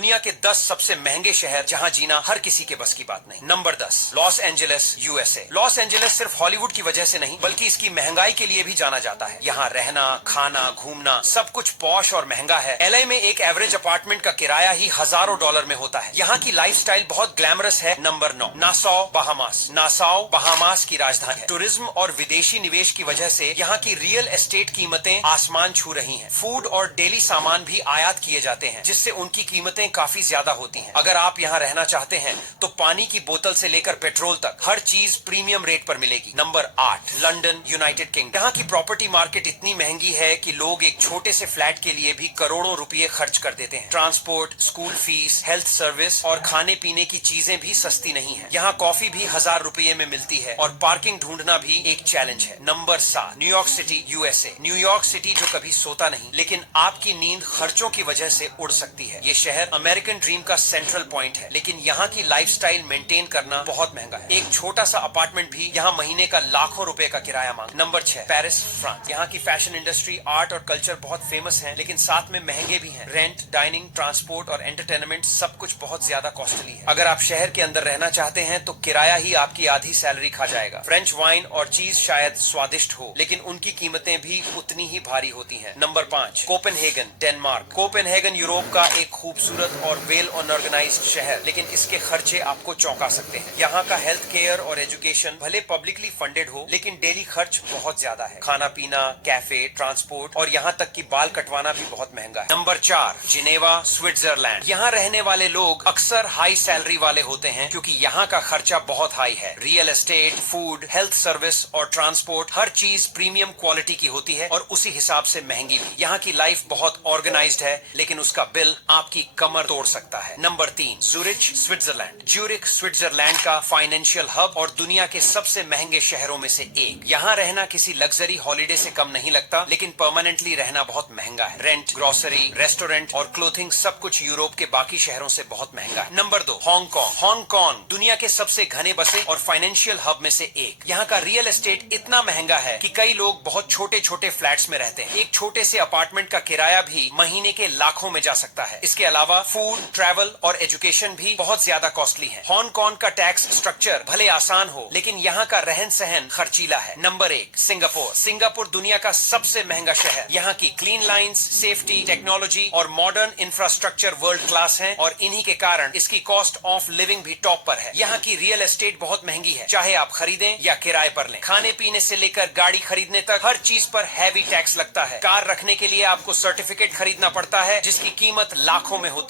दुनिया के 10 सबसे महंगे शहर जहां जीना हर किसी के बस की बात नहीं। Number 10, Los Angeles, USA. Los Angeles सिर्फ हॉलीवुड की वजह से नहीं बल्कि इसकी महंगाई के लिए भी जाना जाता है। यहाँ रहना, खाना, घूमना सब कुछ पॉश और महंगा है। एलए में एक एवरेज अपार्टमेंट का किराया ही हजारों डॉलर में होता है। यहाँ की लाइफस्टाइल बहुत ग्लैमरस है। Number 9, Nassau, Bahamas. Nassau Bahamas की राजधानी है। टूरिज्म और विदेशी निवेश की वजह से यहाँ की रियल एस्टेट कीमतें आसमान छू रही हैं। फूड और डेली सामान भी आयात किए जाते हैं जिससे उनकी कीमतें काफी ज्यादा होती हैं। अगर आप यहाँ रहना चाहते हैं तो पानी की बोतल से लेकर पेट्रोल तक हर चीज प्रीमियम रेट पर मिलेगी। Number 8, London, United kingdom. यहाँ की प्रॉपर्टी मार्केट इतनी महंगी है कि लोग एक छोटे से फ्लैट के लिए भी करोड़ों रुपए खर्च कर देते हैं। Transport, school fees, health service और खाने पीने की चीजें भी सस्ती नहीं है। यहाँ कॉफी भी 1000 रुपये में मिलती है और पार्किंग ढूंढना भी एक चैलेंज है। Number 7, New York city, USA. New York city जो कभी सोता नहीं लेकिन आपकी नींद खर्चों की वजह से उड़ सकती है। ये शहर अमेरिकन ड्रीम का सेंट्रल पॉइंट है लेकिन यहाँ की लाइफस्टाइल मेंटेन करना बहुत महंगा है। एक छोटा सा अपार्टमेंट भी यहाँ महीने का लाखों रुपए का किराया मांग। Number 6, Paris, France. यहाँ की फैशन इंडस्ट्री, आर्ट और कल्चर बहुत फेमस है लेकिन साथ में महंगे भी हैं। रेंट, डाइनिंग, ट्रांसपोर्ट और एंटरटेनमेंट सब कुछ बहुत ज्यादा कॉस्टली है। अगर आप शहर के अंदर रहना चाहते हैं तो किराया ही आपकी आधी सैलरी खा जाएगा। फ्रेंच वाइन और चीज शायद स्वादिष्ट हो लेकिन उनकी कीमतें भी उतनी ही भारी होती हैं। Number 5, Copenhagen, Denmark. Copenhagen Europe का एक खूबसूरत और वेल ऑर्गेनाइज्ड शहर लेकिन इसके खर्चे आपको चौंका सकते हैं। यहाँ का हेल्थ केयर और एजुकेशन भले पब्लिकली फंडेड हो लेकिन डेली खर्च बहुत ज्यादा है। खाना पीना, कैफे, ट्रांसपोर्ट और यहाँ तक कि बाल कटवाना भी बहुत महंगा है। Number 4, Geneva, Switzerland. यहाँ रहने वाले लोग अक्सर हाई सैलरी वाले होते हैं क्योंकि यहाँ का खर्चा बहुत हाई है। Real estate, food, health service और ट्रांसपोर्ट हर चीज प्रीमियम क्वालिटी की होती है और उसी हिसाब से महंगी भी। यहाँ की लाइफ बहुत ऑर्गेनाइज्ड है लेकिन उसका बिल आपकी कमर तोड़ सकता है। Number 3, Zurich, Switzerland. Zurich Switzerland का फाइनेंशियल हब और दुनिया के सबसे महंगे शहरों में से एक। यहाँ रहना किसी लग्जरी हॉलिडे से कम नहीं लगता लेकिन परमानेंटली रहना बहुत महंगा है। रेंट, ग्रोसरी, रेस्टोरेंट और क्लोथिंग सब कुछ यूरोप के बाकी शहरों से बहुत महंगा है। Number 2, Hong Kong. हांगकांग दुनिया के सबसे घने बसे और फाइनेंशियल हब में से एक। यहाँ का रियल एस्टेट इतना महंगा है कि कई लोग बहुत छोटे छोटे फ्लैट्स में रहते हैं। एक छोटे से अपार्टमेंट का किराया भी महीने के लाखों में जा सकता है। इसके अलावा फूड, ट्रैवल और एजुकेशन भी बहुत ज्यादा कॉस्टली है। हांगकांग का टैक्स स्ट्रक्चर भले आसान हो लेकिन यहाँ का रहन सहन खर्चीला है। Number 1, Singapore. सिंगापुर दुनिया का सबसे महंगा शहर। यहाँ की क्लीन लाइंस, सेफ्टी, टेक्नोलॉजी और मॉडर्न इंफ्रास्ट्रक्चर वर्ल्ड क्लास है और इन्हीं के कारण इसकी कॉस्ट ऑफ लिविंग भी टॉप पर है। यहाँ की रियल एस्टेट बहुत महंगी है, चाहे आप खरीदें या किराए पर लें। खाने पीने से लेकर गाड़ी खरीदने तक हर चीज पर हैवी टैक्स लगता है। कार रखने के लिए आपको सर्टिफिकेट खरीदना पड़ता है जिसकी कीमत लाखों में होती है।